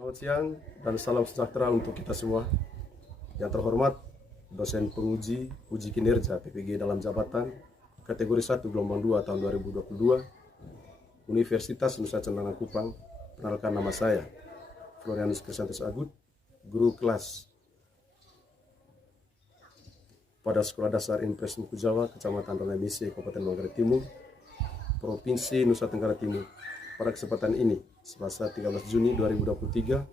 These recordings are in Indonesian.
Selamat siang dan salam sejahtera untuk kita semua. Yang terhormat, dosen penguji uji kinerja PPG dalam jabatan kategori 1 gelombang 2 tahun 2022 Universitas Nusa Cendana Kupang. Perkenalkan, nama saya Florianus Krisantus Agut, guru kelas pada Sekolah Dasar Impres Muku Jawa, Kecamatan Rondamise, Kabupaten Manggarai Timur, Provinsi Nusa Tenggara Timur. Pada kesempatan ini, Selasa 13 Juni 2023,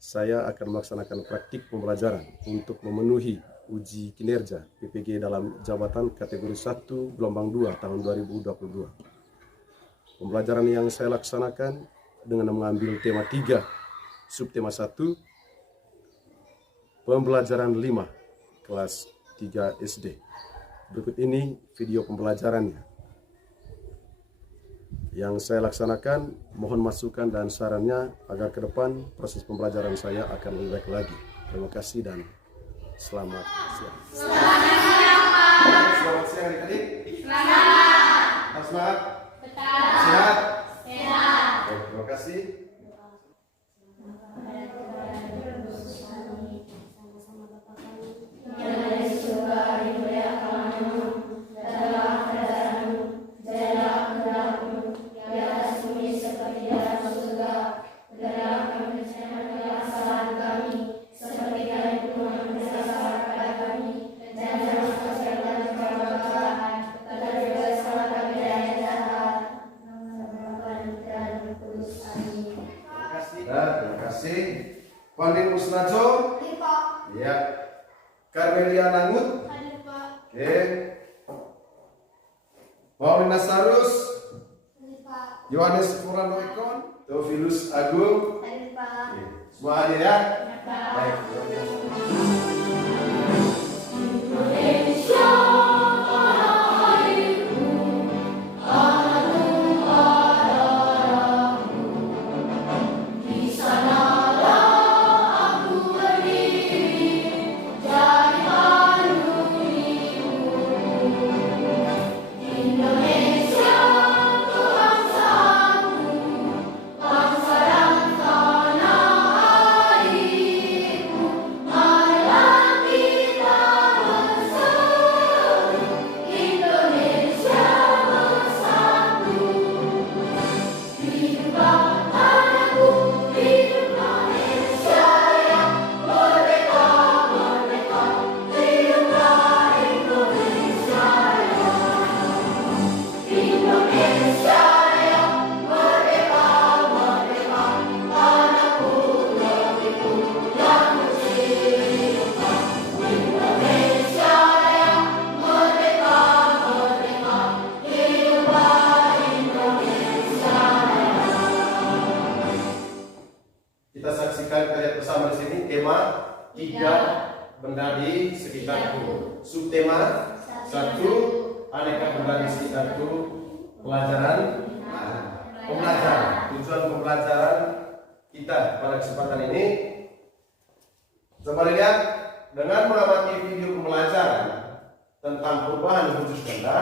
saya akan melaksanakan praktik pembelajaran untuk memenuhi uji kinerja PPG dalam jabatan kategori 1 gelombang 2 tahun 2022. Pembelajaran yang saya laksanakan dengan mengambil tema 3, subtema 1, pembelajaran 5, kelas 3 SD. Berikut ini video pembelajarannya. Yang saya laksanakan, mohon masukan dan sarannya agar ke depan proses pembelajaran saya akan lebih baik lagi. Terima kasih dan selamat siang. Selamat siang adik-adik. Selamat. Semangat? Sehat? Sehat. Terima kasih. Terima kasih. Pandin Musnajo. Ya. Carmelia Nangut. Oke. Paulina Sarus. Yohanes Furano Ekon. Teofilus Agung. Semua hadir ya? Baik. Kita saksikan kalian bersama di sini tema 3 benda di sekitarku. Subtema 1, aneka benda di sekitarku. Pembelajaran. Tujuan pembelajaran kita pada kesempatan ini, coba lihat, dengan mengamati video pembelajaran tentang perubahan wujud benda,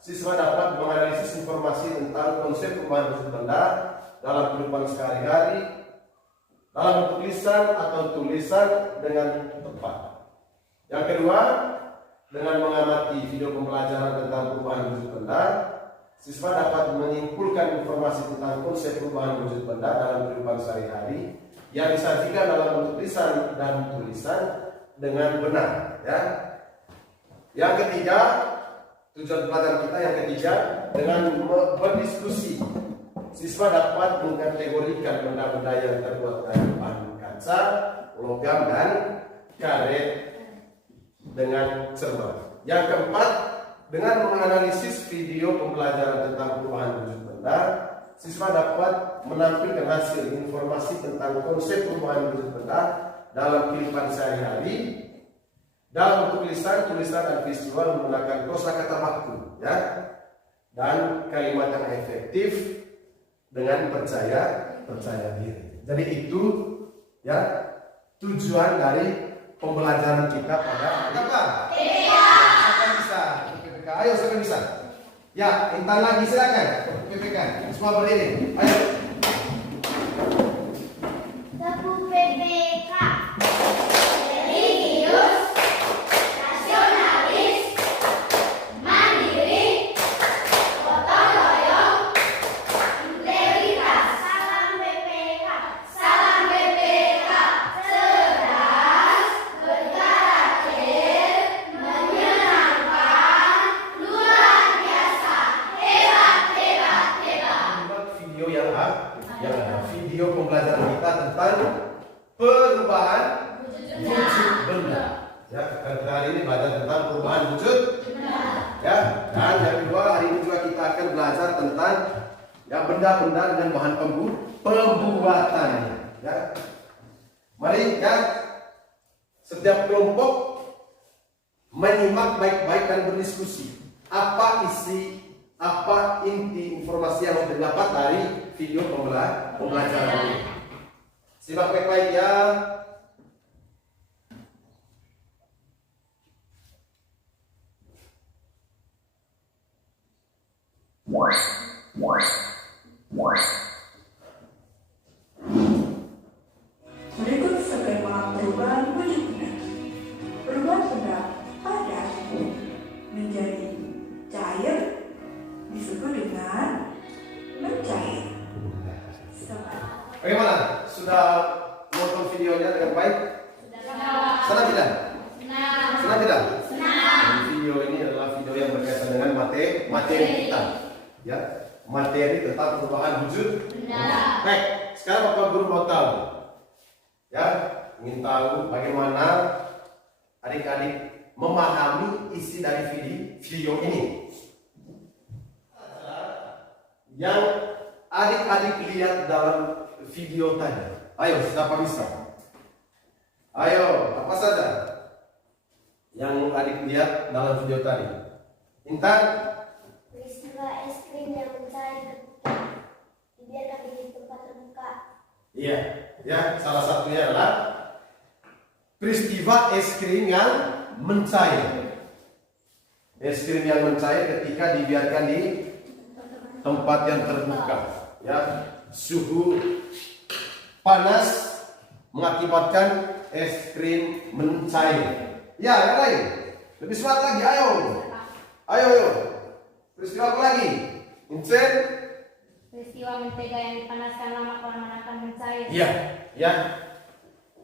siswa dapat menganalisis informasi tentang konsep perubahan wujud benda dalam kehidupan sehari-hari, dalam bentuk lisan atau tulisan dengan tepat. Yang kedua, dengan mengamati video pembelajaran tentang perubahan wujud benda, siswa dapat menyimpulkan informasi tentang konsep perubahan wujud benda dalam kehidupan sehari-hari yang disajikan dalam bentuk lisan dan tulisan dengan benar. Ya. Yang ketiga, tujuan pelajaran kita yang ketiga, dengan berdiskusi, siswa dapat mengkategorikan benda-benda yang terbuat dari bahan kaca, logam, dan karet dengan cermat. Yang keempat, dengan menganalisis video pembelajaran tentang perubahan wujud benda, siswa dapat menampilkan hasil informasi tentang konsep perubahan wujud benda dalam kehidupan sehari-hari dalam bentuk lisan, tulisan, dan visual menggunakan kosakata baku, ya, dan kalimat yang efektif dengan percaya diri. Jadi itu, ya, tujuan dari pembelajaran kita pada apa? Siapa bisa? PPK. Ayo, siapa bisa? Ya, Intan lagi silakan. PPK. Semua berdiri. Ayo. karena kita hari ini belajar tentang perubahan wujud. Ya, dan yang kedua hari ini juga kita akan belajar tentang ya benda-benda dengan bahan pembuatannya. Ya, mari ya setiap kelompok menyimak baik-baik dan berdiskusi. Apa isi, apa inti informasi yang sudah didapat dari video pembelajaran ini? Simak baik-baik ya. Berikut skema perubahan wujud benda. Perubahan benda padat menjadi cair disebut dengan mencair. Bagaimana? Sudah nonton videonya dengan baik? Senang tidak? Senang tidak? Video ini adalah video yang berkaitan dengan materi kita. Ya, materi tentang perubahan wujud. Baik, sekarang Bapak Guru mau tahu. Ya, ingin tahu bagaimana adik-adik memahami isi dari video ini. Yang adik-adik lihat dalam video tadi. Ayo, siapa bisa? Ayo, apa saja yang adik lihat dalam video tadi? Intan? Peristiwa es krim yang mencair ketika dibiarkan di tempat terbuka. Iya, ya salah satunya adalah peristiwa es krim yang mencair. Es krim yang mencair ketika dibiarkan di tempat yang terbuka. Ya, suhu panas mengakibatkan es krim mencair. Ya, yang lain. Lebih semangat lagi, ayo. Ayo. Peristiwa apa lagi? Vincent? Peristiwa mentega yang dipanaskan lama kelamaan akan mencair. Iya, ya.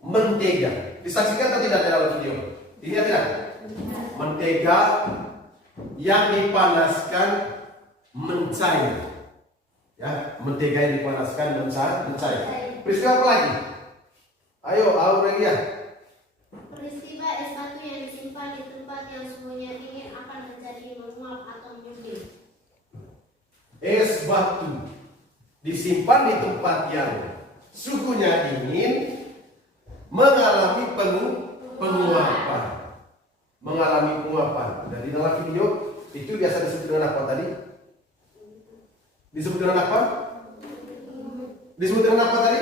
Mentega. Disaksikan atau tidak dalam video? Dilihat tidak? Mentega yang dipanaskan mencair. Ya, mentega yang dipanaskan mencair. Peristiwa apa lagi? Ayo, Aurelia. Peristiwa es batu yang disimpan di tempat yang suhunya dingin akan menjadi menguap atau menyublim. Es batu disimpan di tempat yang suhunya dingin mengalami penguapan. Mengalami penguapan. Dari dalam video itu biasa disebut dengan apa tadi? Disebut dengan apa? Disebut dengan apa tadi?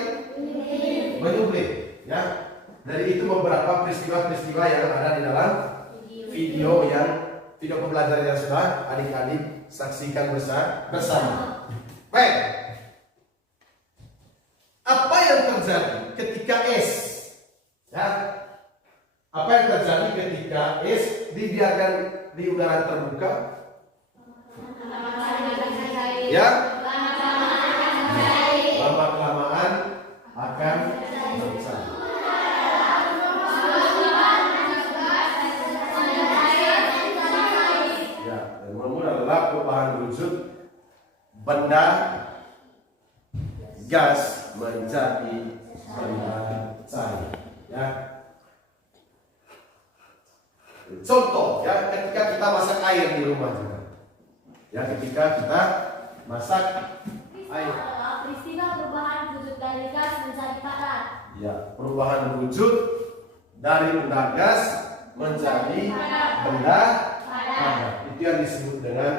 Menyublim. Ya. Dari itu beberapa peristiwa-peristiwa yang ada di dalam video pembelajaran yang sudah adik-adik saksikan bersama. Baik. Apa yang terjadi ketika es? Ya. Apa yang terjadi ketika es dibiarkan di udara terbuka? Ya. Lama-kelamaan akan mencair. Ya, dan memang adalah perubahan wujud benda gas menjadi benda cair. Ya. Contoh, ya, ketika kita masak air di rumah juga. Ya, ketika kita masak air. Peristiwa perubahan wujud dari gas menjadi padat. Ya, perubahan wujud dari benda gas menjadi benda padat. Itu yang disebut dengan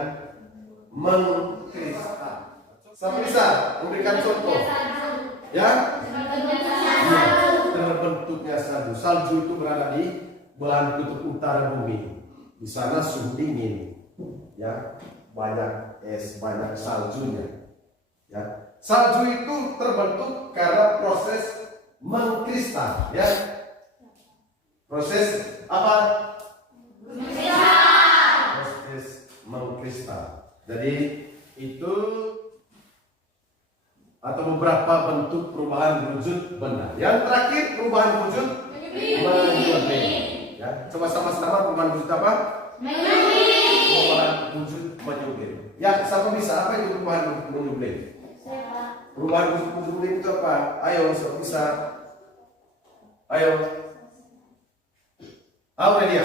mengkristal. Saya bisa memberikan contoh. Ya, terbentuknya salju. Salju itu berada di belahan kutub utara bumi. Di sana suhu dingin. Ya, banyak es, banyak saljunya. Ya, salju itu terbentuk karena proses mengkristal. Ya, proses apa? Proses mengkristal. Jadi itu atau beberapa bentuk perubahan wujud benda. Yang terakhir perubahan wujud menyublim. Ya, coba sama-sama perubahan wujud apa? Perubahan wujud menyublim. Ya, siapa bisa? Apa itu perubahan menyublim? Perubahan wujud menyublim itu apa? Ayo, siapa bisa? Ayo. Aurelia.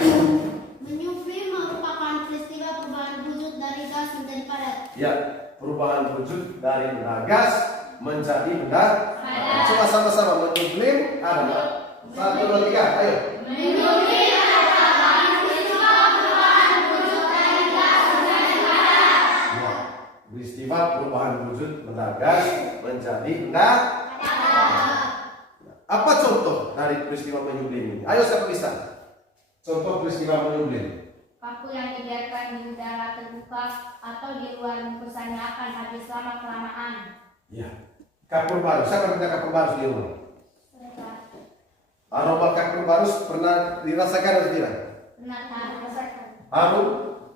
Menyufli merupakan peristiwa perubahan wujud dari gas menjadi padat. Ya, perubahan wujud dari benda gas menjadi benda padat. Coba sama-sama menyublim adalah 1, 2, 3, ayo. Menyufli adalah peristiwa perubahan wujud dari gas menjadi padat. Ya, peristiwa perubahan wujud benda gas menjadi benda padat. Apa contoh dari peristiwa menyublim ini? Ayo siapa bisa? Contoh peristiwa menyublim. Paku yang dibiarkan di udara terbuka atau di luar bungkusannya akan habis lama kelamaan. Ya. Kapur baru. Siapa punya kapur baru di rumah? Aroma kapur baru pernah dirasakan atau tidak? Pernah rasakan. Harum?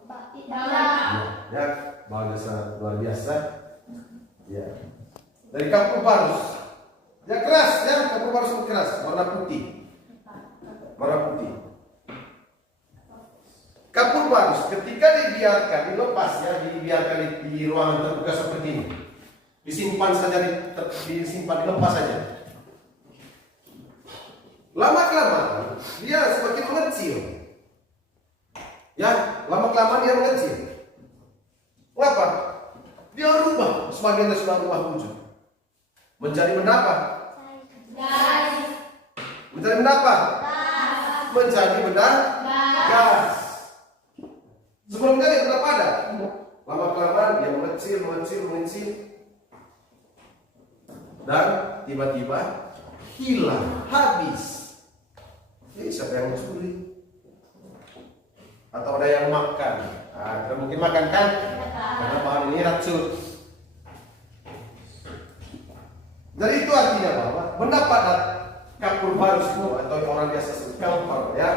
Bau. Ya, baunya sangat luar biasa. Ya. Dari kapur baru. Ya keras, ya kapur baru sangat keras, warna putih. Warna putih. Kapur barus ketika dibiarkan, dilepas ya, dibiarkan di ruangan terbuka seperti ini, disimpan saja, disimpan, dilepas saja. Lama kelamaan dia semakin mengecil. Ya, lama kelamaan dia mengecil. Kenapa? Dia rubah, sebagian sudah rubah wujud. Menjadi benda apa? Menjadi benda apa? Menjadi benda gas. Sebelumnya dia benda padat. Lama kelamaan dia mengecil, dan tiba-tiba hilang, habis. Jadi siapa yang mencuri? Atau ada yang makan? Nah, mungkin makan kan? Karena bahan ini racun. Jadi itu artinya bahwa benda padat, kapur baru semua atau orang biasa sebut kamper ya,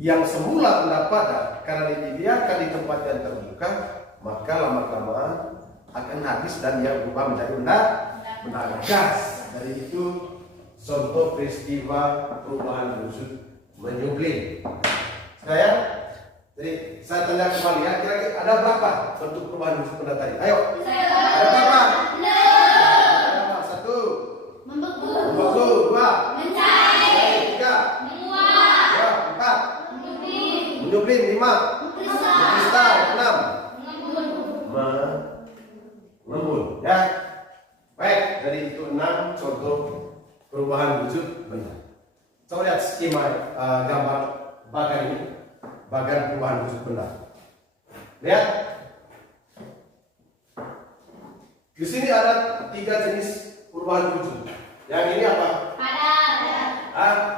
yang semula benda padat karena dibiarkan di tempat yang terbuka, maka lama-kelamaan akan habis dan dia berubah menjadi benda gas. Dari itu contoh peristiwa perubahan wujud menyublim. Saya, jadi saya tanya kembali ya, kira-kira ada berapa bentuk perubahan wujud benda tadi? Ayo. Ada berapa? Membeku, 2, mencair, 3, menguap, 4, menyublim, menyublim, 5, mengkristal, 6, mengembun. Ya, baik. Jadi itu 6 contoh perubahan wujud benda. Coba lihat skema gambar bagan ini, bagan perubahan wujud benda. Lihat, di sini ada 3 jenis perubahan wujud. Yang ini apa? Padat.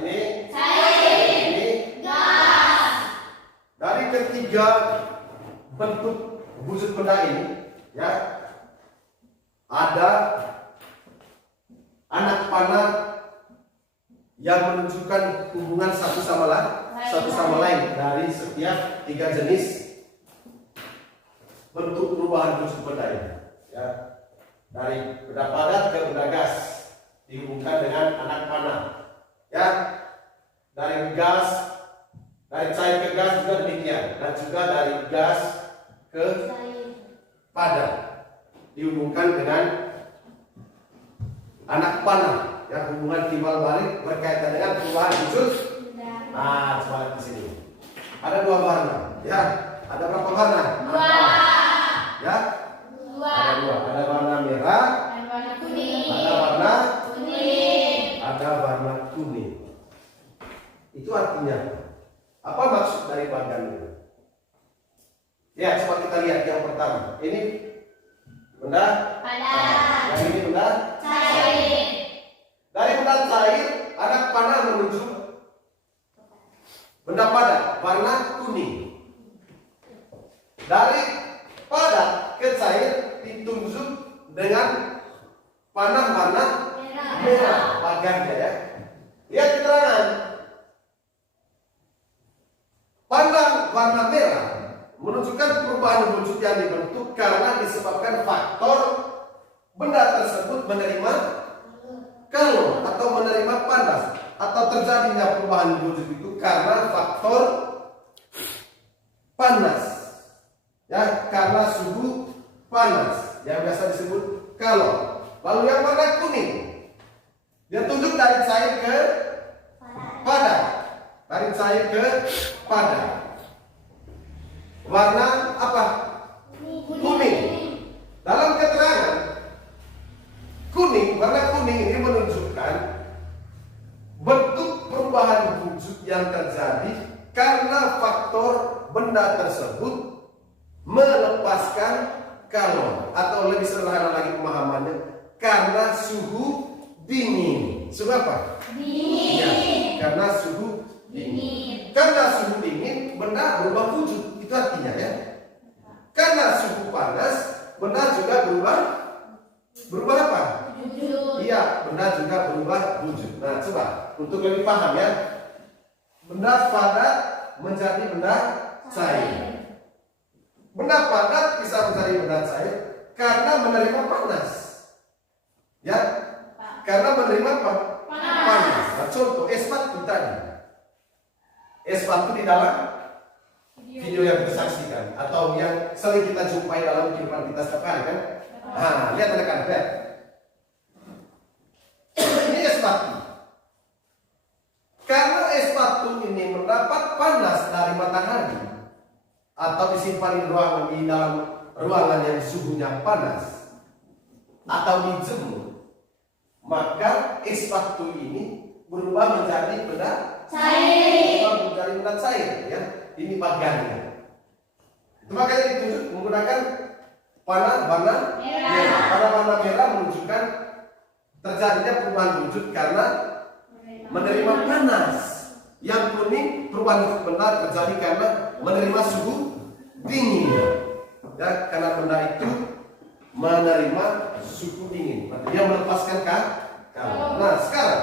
Ini cair, ini gas. dari ketiga bentuk wujud benda ini, ya, ada anak panah yang menunjukkan hubungan satu sama lain dari setiap 3 jenis bentuk perubahan wujud benda ini. Ya. Dari benda padat ke benda gas dihubungkan dengan anak panah. Ya, dari gas, dari cair ke gas juga demikian, dan juga dari gas ke padat dihubungkan dengan anak panah. Ya, hubungan timbal balik berkaitan dengan perubahan wujud. Nah, coba lihat di sini. Ada 2 warna. Ya, ada berapa warna? 2. Ya. Ada 2, ada warna merah, Dan warna kuning. ada warna Kuning. ada warna kuning. Itu artinya apa maksud dari bagan ini? Ya, coba kita lihat yang pertama. Ini benda Padat. yang ini benda Cair. Dari benda cair, anak panah menuju benda padat, warna kuning. Dari padat ke cair ditunjuk dengan panah warna merah bagannya ya. Lihat keterangan. Panah warna merah menunjukkan perubahan wujud yang dibentuk karena disebabkan faktor benda tersebut menerima kalor atau menerima panas, atau terjadinya perubahan wujud itu karena faktor panas. Ya, karena suhu panas yang biasa disebut kalor. Lalu yang warna kuning dia tunjuk dari cair ke padat. Dari cair ke padat. Warna apa? Kuning. Dalam keterangan kuning, warna kuning ini menunjukkan bentuk perubahan wujud yang terjadi karena faktor benda tersebut melepaskan kalor, atau lebih sederhana lagi pemahamannya, karena suhu dingin. Suhu apa? Dingin. Ya, karena suhu dingin. Karena suhu dingin, benda berubah wujud. Itu artinya ya. Karena suhu panas, benda juga berubah apa? Wujud. Iya, benda juga berubah wujud. Nah, coba untuk lebih paham ya. Benda padat menjadi benda cair. Benda padat bisa menjadi benda cair karena menerima panas. Ya, karena menerima apa? Panas. Nah, contoh es batu tadi. Es batu di dalam video yang kita saksikan atau yang sering kita jumpai dalam kehidupan kita setiap hari kan? Nah, lihat rekan, lihat. Ini es batu. Karena es batu ini mendapat panas dari matahari atau disimpan di dalam ruangan yang suhunya panas atau dijemur, maka es batu ini berubah menjadi benda Cair. berubah menjadi benda cair ya. Ini bagiannya. Itu makanya ditunjuk menggunakan warna merah. Warna merah menunjukkan terjadinya perubahan wujud karena menerima panas. Yang kuning perubahan wujud benda terjadi karena menerima suhu dingin. Ya, karena benda itu menerima suhu dingin. Berarti dia melepaskan kalor. Nah, sekarang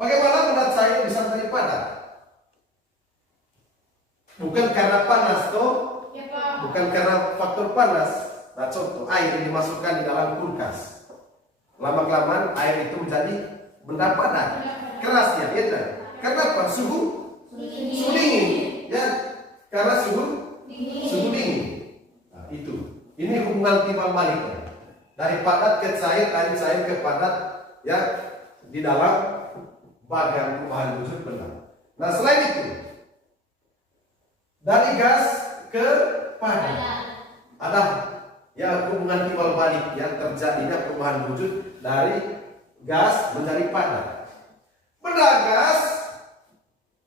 bagaimana benda cair bisa menjadi padat? Bukan karena panas toh, Ya, Pak. bukan karena faktor panas. Nah, contoh air yang dimasukkan di dalam kulkas, lama-kelamaan air itu menjadi benda padat, keras ya, ya. Karena apa? Suhu dingin, ya. Karena suhu dingin. Nah, itu. Ini hubungan timbal balik ya. Dari padat ke cair, dari cair ke padat, ya, di dalam bagian perubahan wujud benda. Nah, selain itu, dari gas ke padat ada ya hubungan timbal balik yang terjadinya perubahan wujud dari gas menjadi padat. Benda gas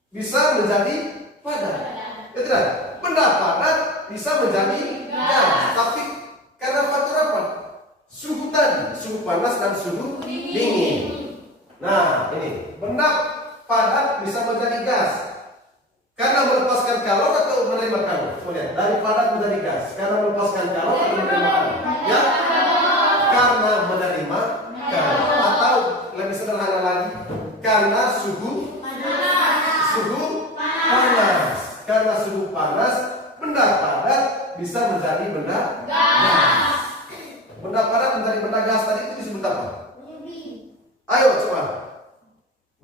bisa menjadi padat, ya tidak? Benda padat bisa menjadi gas, tapi karena faktor apa? Suhu tadi, suhu panas dan suhu dingin. Nah, ini benda padat bisa menjadi gas karena melepaskan kalor atau menerima kalor. Lihat, dari padat menjadi gas karena melepaskan kalor atau menerima kalor. Ya, karena menerima kalor, atau lebih sederhana lagi, karena suhu panas. Karena suhu panas, benda padat bisa menjadi benda gas. Benda padat menjadi benda gas tadi itu disebut apa? Ayo coba.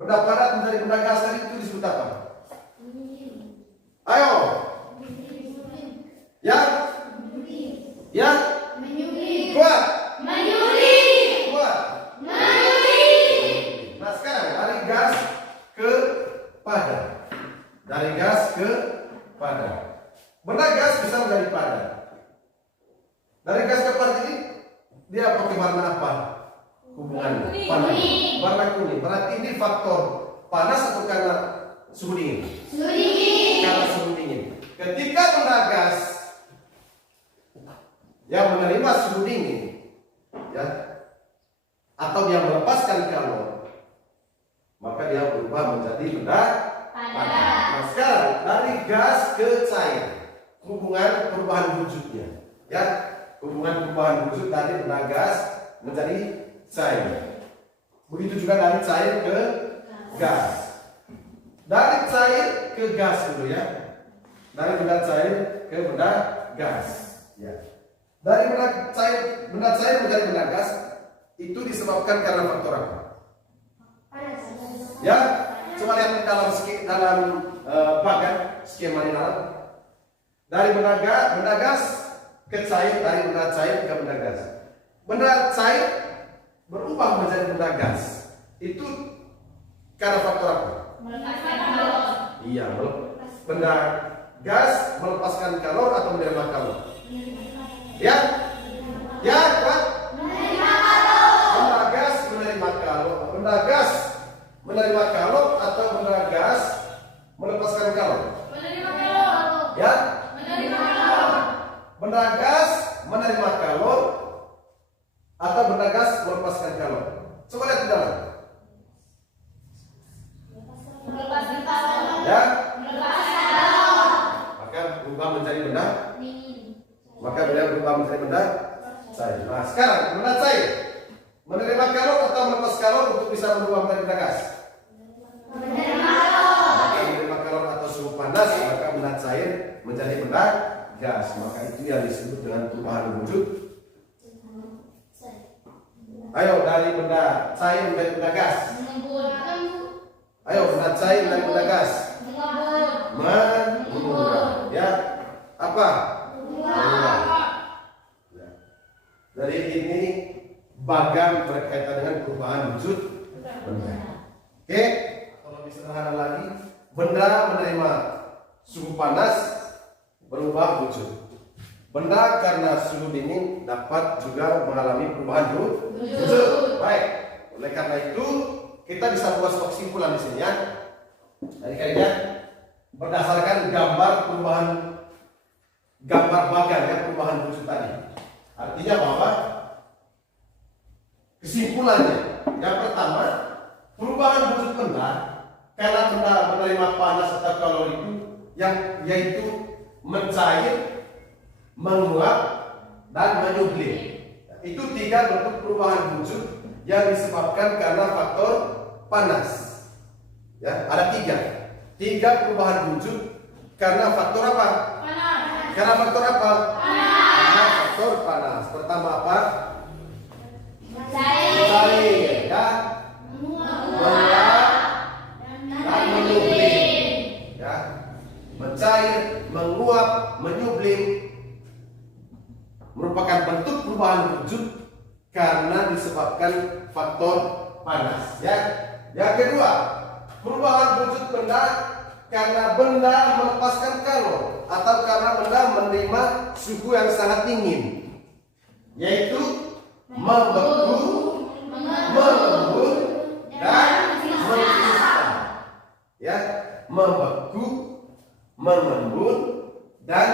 Benda padat menjadi benda gas tadi itu disebut apa? Ayo. Ya. Ya. Kuat. Kuat. Nah, sekarang dari gas ke padat. Dari gas ke padat. Benda gas bisa menjadi padat. Dari gas ke padat ini dia pakai warna apa? Hubungannya panas. Warna kuning. Berarti ini faktor panas atau karena suhu dingin? Karena suhu dingin. Ketika benda gas yang menerima suhu dingin, ya, atau yang melepaskan kalor, maka dia berubah menjadi benda padat. Nah, sekarang dari gas ke cair, hubungan perubahan wujudnya, ya, hubungan perubahan wujud dari benda gas menjadi cair. Begitu juga dari cair ke gas. Dari cair ke gas dulu ya. Dari benda cair ke benda gas. Ya. Dari benda cair menjadi benda gas itu disebabkan karena faktor apa? Ya, coba lihat dalam bagan skema di dalam. Dari benda gas ke cair, dari benda cair ke benda gas. Benda cair berubah menjadi benda gas. Itu karena faktor apa? Melepaskan kalor. Iya, benda gas melepaskan kalor atau menerima kalor? Ya? Ya, kuat? Menerima kalor. Benda gas menerima kalor. Benda gas menerima kalor atau benda gas melepaskan kalor? Menerima kalor. Ya? Menerima kalor. Benda gas menerima kalor atau benda gas melepaskan kalor? Coba lihat di dalam. Melepaskan kalor. Ya? Melepaskan kalor. Maka berubah menjadi benda. Dingin. Maka benda berubah menjadi benda cair. Nah, sekarang benda cair menerima kalor atau melepas kalor untuk bisa berubah menjadi benda gas? Menerima kalor. Maka menerima kalor atau suhu panas, maka benda cair menjadi benda gas. Maka itu yang disebut dengan perubahan wujud. Ayo, dari benda cair menjadi benda gas. Mengembun. Ayo, benda cair menjadi benda gas. Mengembun. Mengubah. Ya. Apa? Mengubah. Ya. Jadi ini bagan berkaitan dengan perubahan wujud benda. Oke? Kalau lebih sederhana lagi, benda menerima suhu panas berubah wujud. Benda karena suhu dingin dapat juga mengalami perubahan wujud. Baik. Oleh karena itu, kita bisa buat kesimpulan di sini ya. Jadi kayaknya berdasarkan gambar perubahan bagan ya, perubahan wujud tadi. Artinya bahwa kesimpulannya yang pertama, perubahan wujud benda karena benda menerima panas atau kalor itu yaitu mencair, menguap, dan menyublim. Itu tiga bentuk perubahan wujud yang disebabkan karena faktor panas. Ya, ada tiga perubahan wujud karena faktor apa? Panas. Karena faktor apa? Panas. Karena faktor panas. Pertama apa? Cair. Cair, ya. Menguap dan menyublim. Ya. Mencair, menguap, menyublim merupakan bentuk perubahan wujud karena disebabkan faktor panas. Ya. Yang kedua, perubahan wujud benda karena benda melepaskan kalor atau karena benda menerima suhu yang sangat dingin, yaitu membeku, mengembun, dan mengkristal. Ya, membeku, mengembun, dan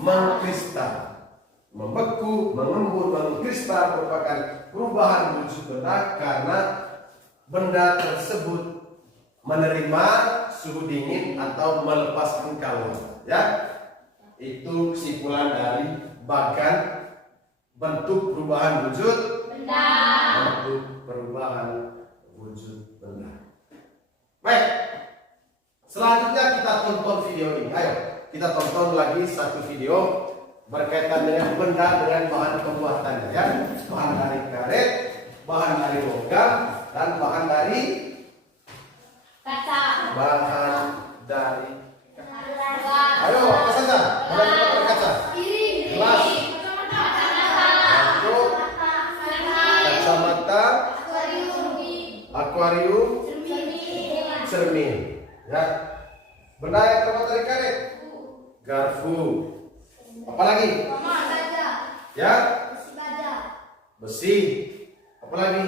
mengkristal. Membeku, mengembun, mengkristal merupakan perubahan wujud benda karena benda tersebut menerima suhu dingin atau melepaskan kalor. Ya, itu kesimpulan dari bagan bentuk perubahan wujud Benda. bentuk perubahan wujud benda. Baik, selanjutnya kita tonton video ini. Ayo, kita tonton lagi satu video berkaitan dengan benda dengan bahan pembuatannya ya. Bahan dari karet, bahan dari logam, dan bahan dari Kaca. Ayo, apa saja? Bahan dari kaca. Gelas, batu, kacamata, akuarium, cermin. Ya. Benda yang terbuat dari karet. Garpu. Apa lagi? Ya. Besi. Apa lagi?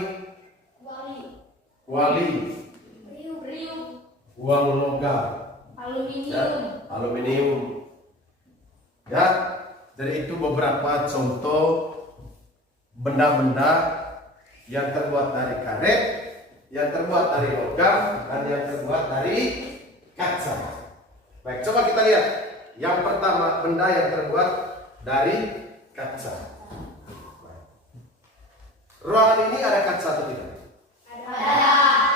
Kuali. Uang logam. Ya. Aluminium. Ya. Jadi itu beberapa contoh benda-benda yang terbuat dari karet, yang terbuat dari logam, dan yang terbuat dari kaca. Baik, coba kita lihat. Yang pertama, benda yang terbuat dari kaca. Ruangan ini ada kaca atau tidak?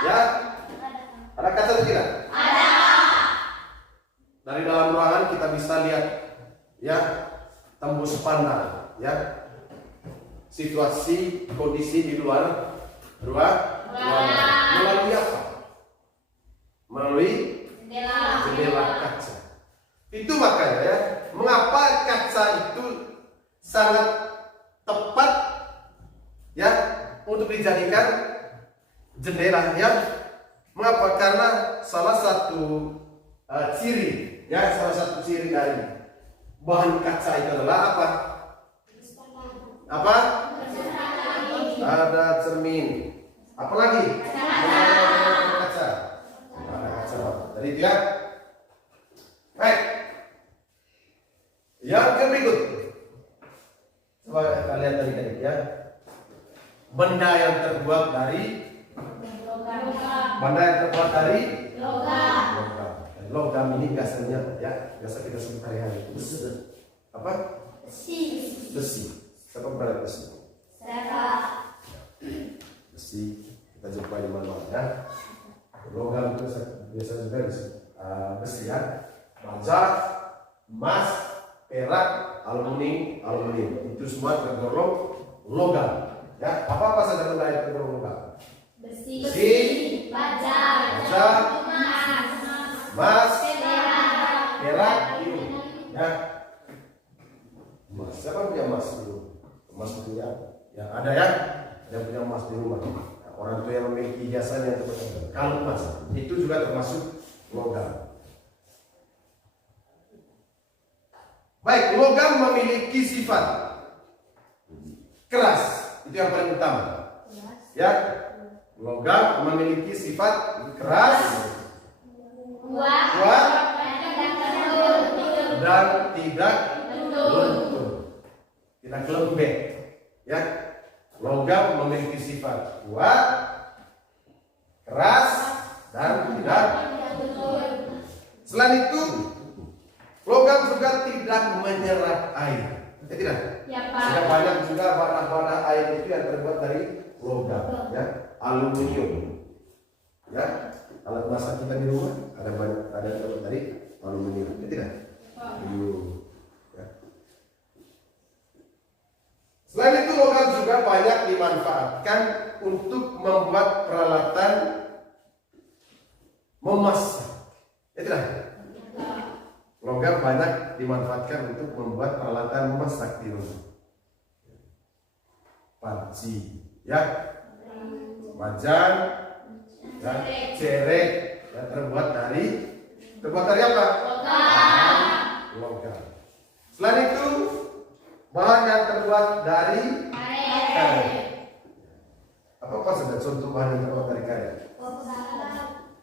Ya? Ada kaca atau tidak? Dari dalam ruangan kita bisa lihat ya, tembus pandang ya, situasi kondisi di luar ruangan. Melalui apa? Melalui jendela kaca. Itu makanya ya, mengapa kaca itu sangat tepat ya untuk dijadikan jendela ya. Mengapa? Karena salah satu ciri, ya salah satu ciri dari bahan kaca itu adalah apa? Apa? Ada cermin. Apa lagi? Ada kaca. Ada kaca. Jadi itu ya. Baik. Yang berikut. Coba kalian tadi ya. Benda yang terbuat dari logam. Logam ini biasanya ya biasa kita sebut hari-hari. Apa? Besi. Siapa pernah besi? Besi kita jumpai di mana-mana ya. Logam itu biasa juga disebut besi ya. Baja, emas, perak, aluminium itu semua tergolong logam. Ya, apa saja benda yang tergolong logam? Besi, baja, emas, emas, perak, ya. Emas, siapa punya emas dulu? Emas punya, ya ada ya, yang punya emas di rumah. Nah, orang tua yang memiliki hiasannya untuk kalung emas itu juga termasuk logam. Baik, logam memiliki sifat keras, itu yang paling utama. Ya, logam memiliki sifat keras, kuat, dan tidak luntur. Tidak lembek. Ya, logam memiliki sifat kuat, keras, dan tidak luntur. Selain itu, logam juga tidak menyerap air. Ya tidak? Ya, Pak. Sudah banyak juga warna-warna air itu yang terbuat dari logam, ya, aluminium. Ya, alat masak kita di rumah ada yang terbuat dari aluminium. Ya tidak? Ya. Selain itu logam juga banyak dimanfaatkan untuk membuat peralatan memasak. Ya tidak? Logam banyak dimanfaatkan untuk membuat peralatan memasak di rumah. Panci, ya, wajan, ya, cerek, ya, terbuat dari apa? Logam. Selain itu, bahan yang terbuat dari karet. Apa saja contoh bahan yang terbuat dari karet?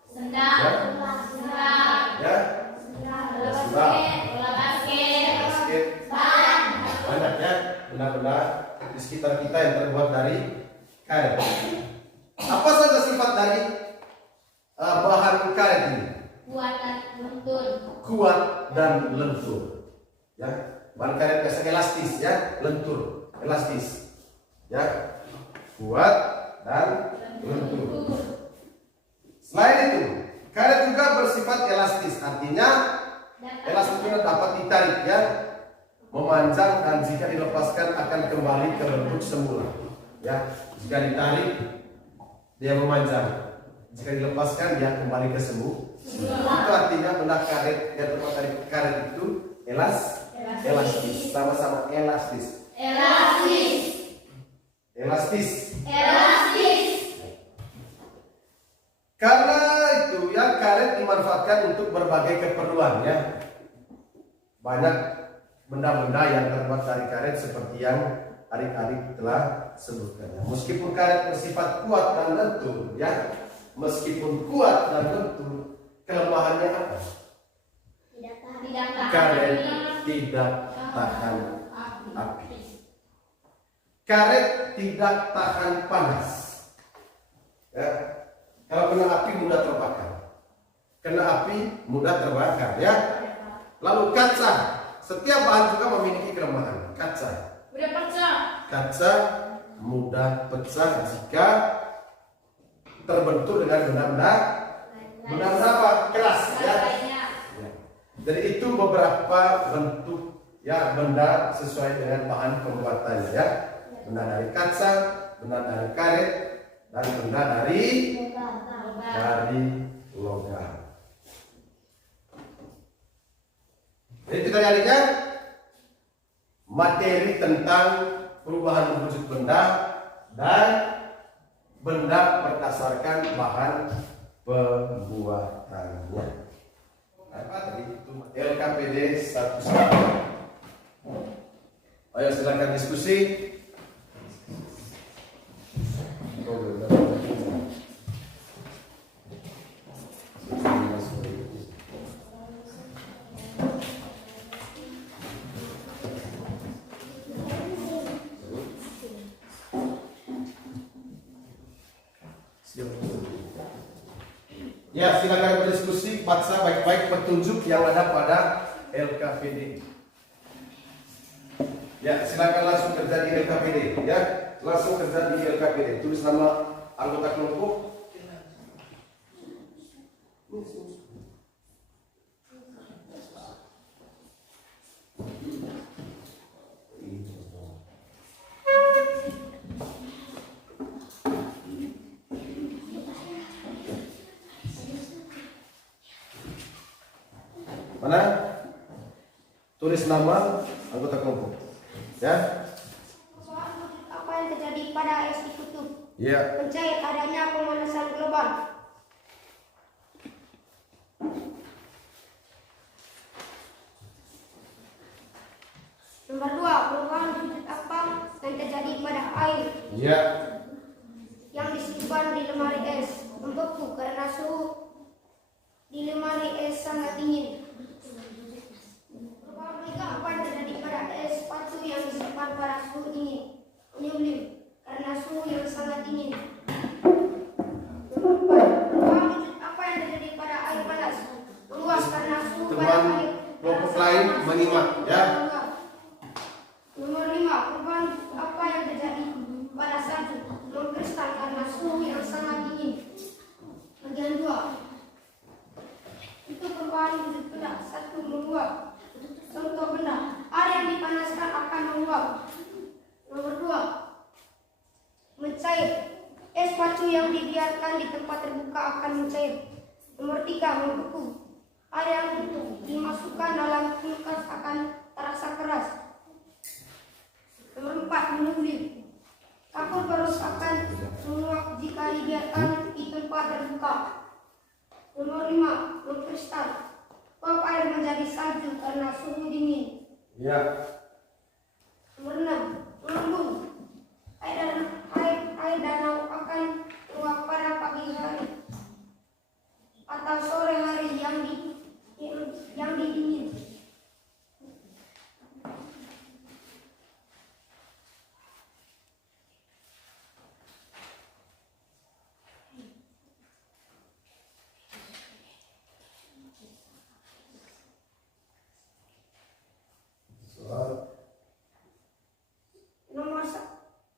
Sendal, Ya, basket, banyak ya benda-benda di sekitar kita yang terbuat dari karet. Apa saja sifat dari bahan karet ini? Kuat dan lentur. Ya, bahan karet biasa elastis ya, lentur, elastis. Ya, kuat dan lentur. Selain itu, karet juga bersifat elastis, artinya elastisnya dapat ditarik ya, memanjang dan jika dilepaskan akan kembali ke bentuk semula. Ya, jika ditarik dia memanjang, jika dilepaskan dia kembali ke semula. Itu artinya benda karet yang terbuat dari karet itu elastis, sama-sama elastis. Karena itu ya karet dimanfaatkan untuk berbagai keperluan ya. Banyak benda-benda yang terbuat dari karet seperti yang adik-adik telah sebutkan. Meskipun karet bersifat kuat dan lentur ya, meskipun kuat dan lentur, kelemahannya apa? Karet tidak tahan api. Karet tidak tahan panas. Ya. Kalau kena api mudah terbakar. Kena api mudah terbakar ya. Lalu kaca, setiap bahan juga memiliki kelemahan. Kaca mudah pecah jika terbentur dengan benda-benda apa? Keras ya. Jadi itu beberapa bentuk ya benda sesuai dengan bahan pembuatannya ya. Benda dari kaca, benda dari karet, dan benda dari logam. Jadi kita lihat materi tentang perubahan wujud benda dan benda berdasarkan bahan pembuatannya. Apa tadi? LKPD 1. Ayo silakan diskusi. Ya, silakan berdiskusi, baca baik-baik petunjuk yang ada pada LKPD. Ya, silakan langsung kerja di LKPD. Ya, langsung kerja di LKPD. Tulis nama anggota kelompok. Mana? Tulis nama anggota kelompok. Ya. Apa yang terjadi pada es di kutub? Ya. Mencair adanya pemanasan global. Nomor 2, perubahan sudut apa yang terjadi pada air Ya. yang disimpan di lemari es membeku karena suhu di lemari es sangat dingin. Perubahan ketiga, apa yang terjadi pada es batu yang disimpan pada suhu dingin menyemblim karena suhu yang sangat dingin. Nomor 4, perubahan wujud apa yang terjadi pada air panas meluas karena suhu pada Teman air kelompok lain menyimak, ya. Nomor 5, perubahan apa yang terjadi pada salju mengkristal karena suhu yang sangat dingin. Bagian 2, itu perubahan wujud benda. 1, menguap. Contoh benda, air yang dipanaskan akan menguap. Nomor 2, mencair. Es batu yang dibiarkan di tempat terbuka akan mencair. Nomor 3, membeku. Air yang dimasukkan dalam kulkas akan terasa keras. Nomor 4, menyemblim. Kapur terus akan menguap jika dibiarkan di tempat terbuka. Nomor 5, mengkristal. Uap air menjadi salju karena suhu dingin. Ya. Nomor 6, mengembung. Air danau akan menguap pada pagi hari atau sore hari yang dingin.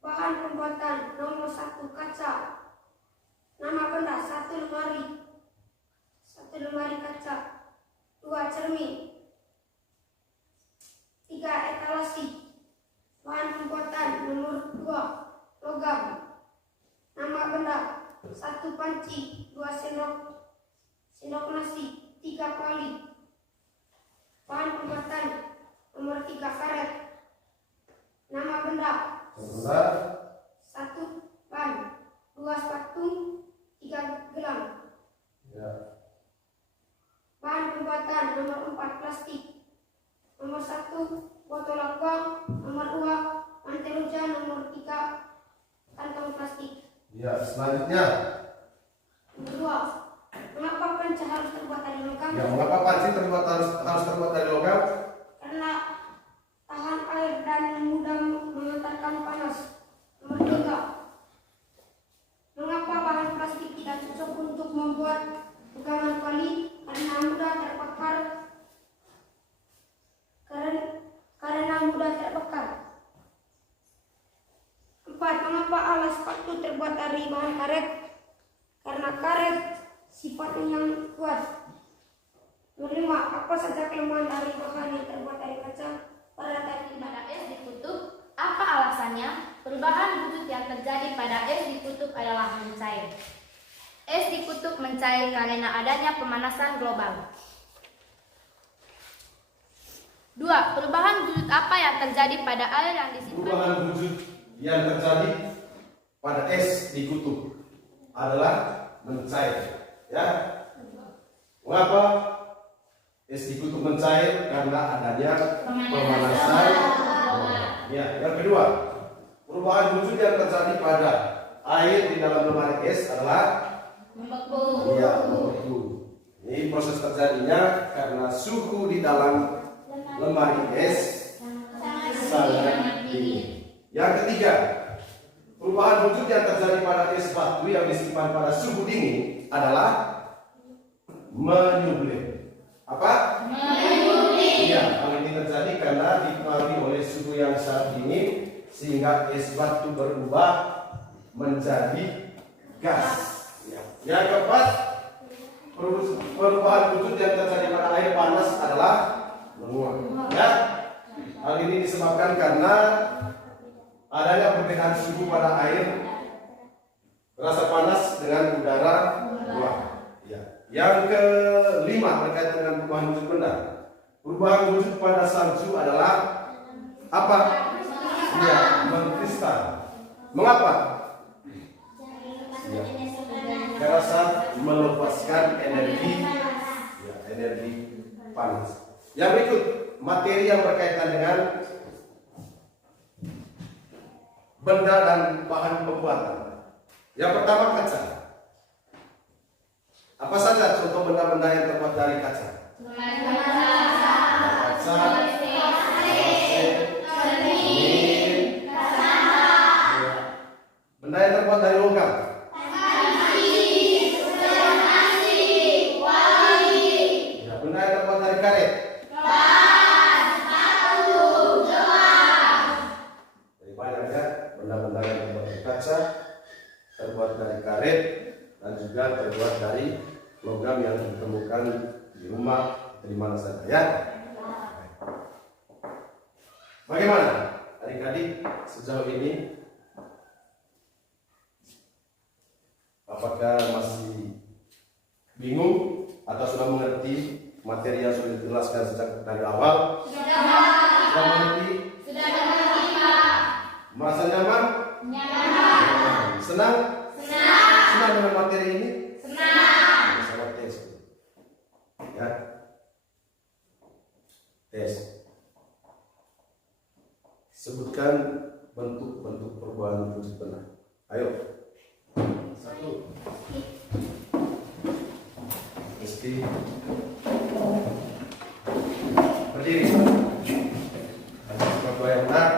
Bahan pembuatan. Nomor 1, kaca. Nama benda, 1 lemari kaca. 2, cermin. 3, etalasi. Bahan pembuatan. Nomor 2, logam. Nama benda, 1, panci. 2, sendok nasi. 3, kuali. Bahan pembuatan. Nomor 3, karet. Nama benda, Sebentar. 1, ban. 2, sepatu. 3, gelang. Ya. Bahan pembuatan. Nomor 4, plastik. Nomor 1, botol aqua. Nomor 2, mantel hujan. Nomor 3, kantong plastik. Ya, selanjutnya. Nomor 2, mengapa panci harus terbuat dari logam? Ya, mengapa panci harus terbuat dari logam? Karena tahan air dan mudah mengantarkan panas. Nomor 3, mengapa bahan plastik tidak cocok untuk membuat pegangan kuali? Karena mudah terbakar. Karena mudah terbakar. 4, mengapa alas sepatu terbuat dari bahan karet? Karena karet sifatnya yang kuat. Nomor 5, apa saja kelemahan dari bahan yang terbuat dari kaca? Pada es di kutub, apa alasannya? Perubahan wujud yang terjadi pada es di kutub adalah mencair. Es di kutub mencair karena adanya pemanasan global. 2. Perubahan wujud apa yang terjadi pada air yang disimpan? Perubahan wujud yang terjadi pada es di kutub adalah mencair. Ya. Mengapa es dikutuk mencair? Karena adanya pemanasan. Ya. Yang kedua, perubahan wujud yang terjadi pada air di dalam lemari es adalah Membeku. ya, membeku. Ini proses terjadinya karena suhu di dalam lemari es sangat tinggi. Yang ketiga, perubahan wujud yang terjadi pada es batu yang disimpan pada suhu dingin adalah menyublim. Apa? Menyublim. Ya, hal ini terjadi karena dipengaruhi oleh suhu yang sangat dingin sehingga es batu berubah menjadi gas. Ya. Yang keempat, perubahan wujud yang terjadi pada air panas adalah menguap. Ya. Hal ini disebabkan karena adanya perbedaan suhu pada air rasa panas dengan udara luar. Ya. Yang kelima berkaitan dengan perubahan wujud benda. Perubahan wujud pada salju adalah apa? Ya, mengkristal. Mengapa? Ya. Karena saat melepaskan energi, ya, energi panas. Yang berikut, materi yang berkaitan dengan benda dan bahan pembuatan. Yang pertama, kaca. Apa saja contoh benda-benda yang terbuat dari kaca? Kaca, benda yang terbuat dari logam. Ya, benda yang terbuat dari karet. Jadi banyak ya benda-benda yang terbuat dari kaca, terbuat dari karet, dan juga terbuat dari logam yang ditemukan di rumah di mana saja ya. Bagaimana adik-adik sejauh ini? Apakah masih bingung atau sudah mengerti materi yang sudah dijelaskan sejak dari awal? Sudah mengerti? Sudah mengerti, Pak. Merasa nyaman? Nyaman. Senang? Senang dengan materi ini? Senang. Sama tes. Ya. Tes. Sebutkan bentuk-bentuk perubahan wujud benda. Ayo. 1. Meski berdiri. Ada sebuah yang benar.